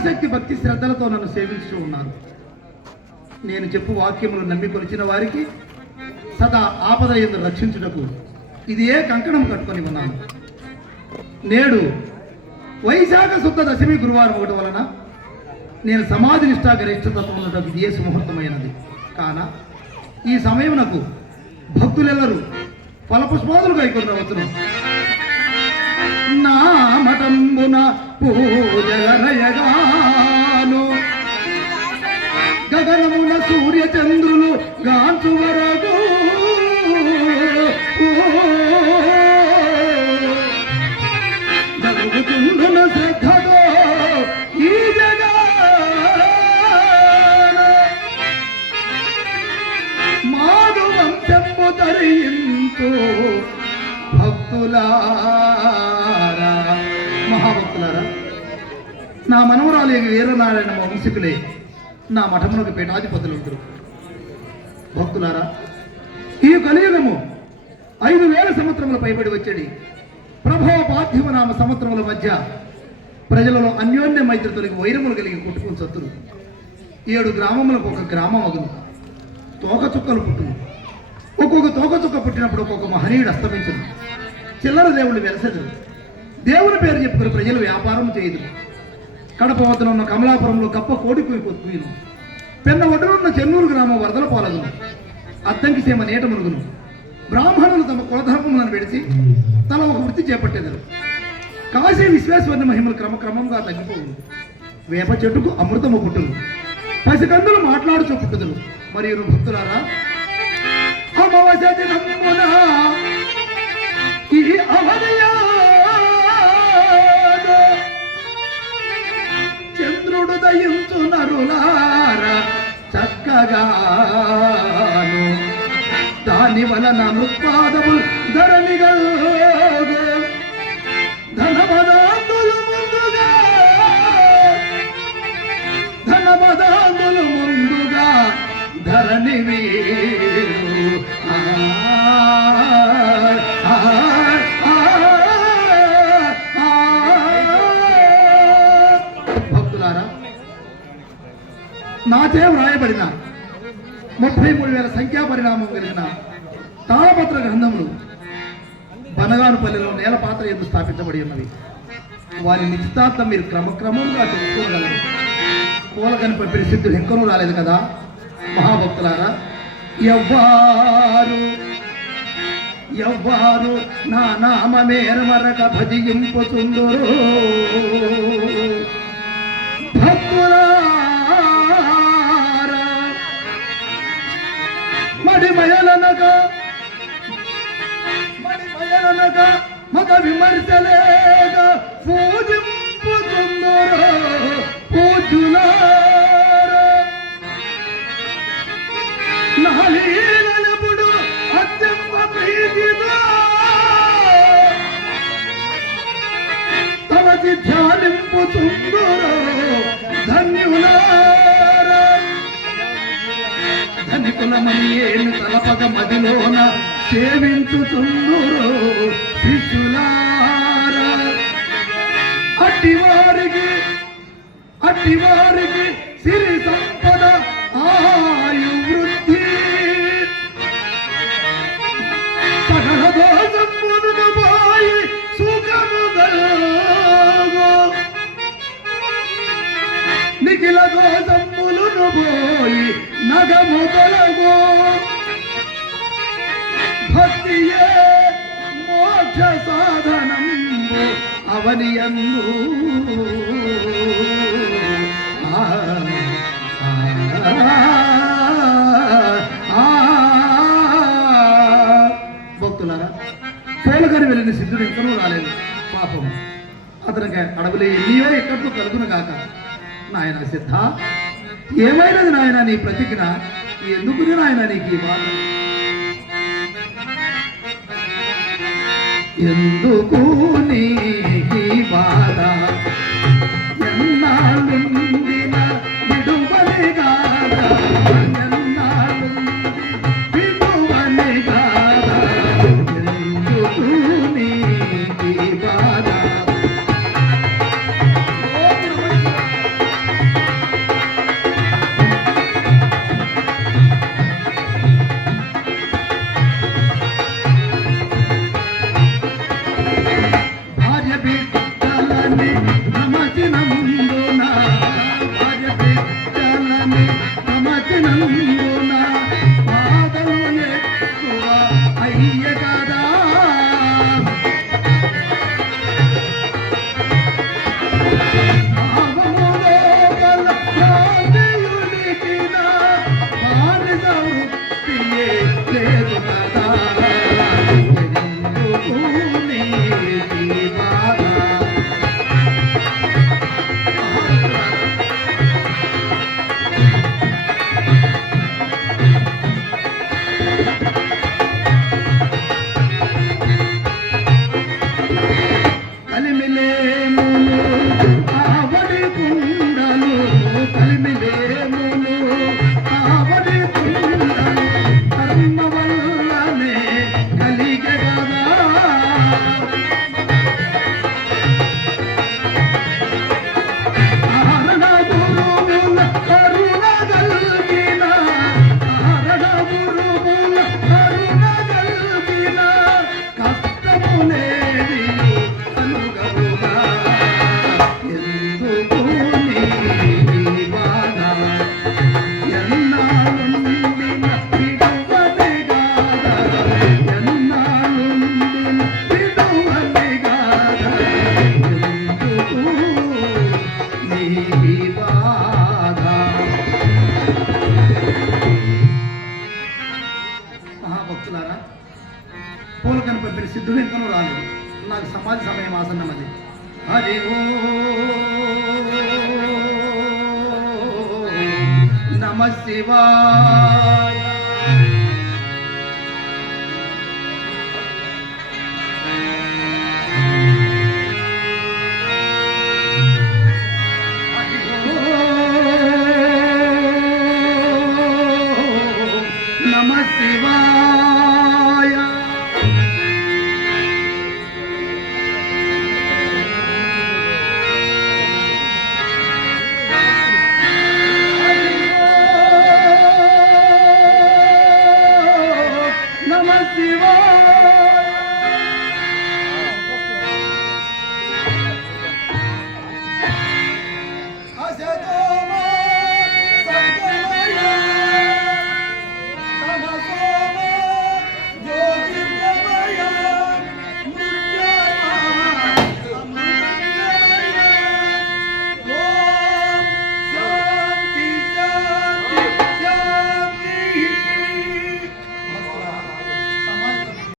యథాశక్తి భక్తి శ్రద్ధలతో నన్ను సేవించుతూ ఉన్నారు. నేను చెప్పు వాక్యములు నమ్మి కొలిచిన వారికి సదా ఆపద యందు రక్షించుటకు ఇది ఏ కంకణం కట్టుకొని ఉన్నాను. నేడు వైశాఖ శుద్ధ దశమి గురువారం ఒకటి వలన నేను సమాధి నిష్ఠా గరిష్టతత్వం ఉండటం ఇది ఏ సుముహూర్తమైనది కాన ఈ సమయం నాకు భక్తులెల్లరూ ఫలపుష్పాదులు కైకొనవచ్చును. నా మఠంబున పూజలరయగాను గగనమున సూర్య చంద్రులు గాంచు వరకు జరుగుతుండున శ్రద్ధతో ఈ జగాన మాధు వంశము తరింతు భక్తులారా. మహాభక్తులారా, నా మనవరాలు వీరనారాయణ వంశీకులే నా మఠమునకు పీఠాధిపతులు ఉంటారు. భక్తులారా, ఈ కలియుగము 5000 సంవత్సరముల పైబడి వచ్చేది ప్రభవ పార్థివ నామ సంవత్సరముల మధ్య ప్రజలలో అన్యోన్య మైత్రి తొలగి వైరములు కలిగి కొట్టుకుని చత్తురు. 7 గ్రామములకు ఒక గ్రామం అగును. తోకచుక్కలు పుట్టును. ఒక్కొక్క తోకచుక్క పుట్టినప్పుడు ఒక్కొక్క మహనీయుడు అస్తమించను. చిల్లర దేవుళ్ళు వెలసెదరు. దేవుని పేరు చెప్పుకుని ప్రజలు వ్యాపారం చేయదు. కడప వద్దన ఉన్న కమలాపురంలో కప్ప కోడి కుయ్యను. పెన్న ఒడ్డునున్న చెన్నూరు గ్రామం వరదల పాలగును. అద్దంకి సీమ నీట మురుగును. బ్రాహ్మణులు తమ కులధర్మములను విడిచి తల ఒక వృత్తి చేపట్టేదరు. కాశీ విశ్వేశ్వరుని మహిమలు క్రమక్రమంగా తగ్గిపోవును. వేప చెట్టుకు అమృతము పుట్టును. పసికందులు మాట్లాడుచూ పుట్టుదురు. మరియు భక్తులారా, అమావాస్య దినమున ఈ అవనియాదు చంద్రుడు దయించు నరులారా చక్కగాను. దాని వలన ఉత్పాదము ధరణిగలు ధనమదాంతులు ముందుగా ధరణి వీరు. భక్తులారా, నాచే వ్రాయబడిన 33,000 సంఖ్యా పరిణామం కలిగిన తాళపత్ర గ్రంథములు బనగానుపల్లిలో నేల పాత్ర ఎందు స్థాపించబడి ఉన్నవి. వారి నిశ్చితార్థం మీరు క్రమక్రమంగా తెలుసుకోగలరు. పూలకనిపై పరిస్థితులు ఎక్కడూ రాలేదు కదా. మహాభక్తులారా, ఎవ్వారు నా నామమేరమరక భజింపుచుందురు. భక్తులారా, మడిమయలనక మగ విమర్శలేక పూజింపుచుందురు. పూజులారా, నాలీలనపుడు అత్యంత ప్రీతిగా తలచి ధ్యానింపుచుందురు. ధన్యులారా, ధనికులమని ఏమి తలపగ మదిలోన సేవించుచుందురు. శిష్యులారా, అట్టివారికి సిరి సంపద ఆయు వృద్ధి సకల దోషమును పోయి సుఖము గలుగు. నిఖిల దోషములను పోయి నగము గలుగు. భక్తియే మోక్ష సాధనంబు అవనియందు. భక్తులారా, పోలగారి వెళ్ళిన సిద్ధుడు ఎక్కడూ రాలేదు. పాపం, అతనికి అడవులే ఎన్నో ఎక్కడితో కలుగును కాక. నాయన సిద్ధ, ఏమైనది నాయన నీ ప్రతిజ్ఞ? ఎందుకు నాయన నీకు ఈ బాధ? ఎందుకు నీకి బాధ? ఎన్నాళ్ళుండిన విడువని కాదా? ఎన్నాళ్ళుండి విడువని కాదా? ఎందుకు నీకి బాధ? చాలని నమచినందున భార్య చాలని నమచినందున బాధలు ఎక్కువ అయ్య కదా మహాభక్తులారా, పూలకని పంపిన సిద్ధుడు ఇంకనూ రాలేదు. నాకు సమాధి సమయం ఆసన్నమది. హరి నమ శివాయ.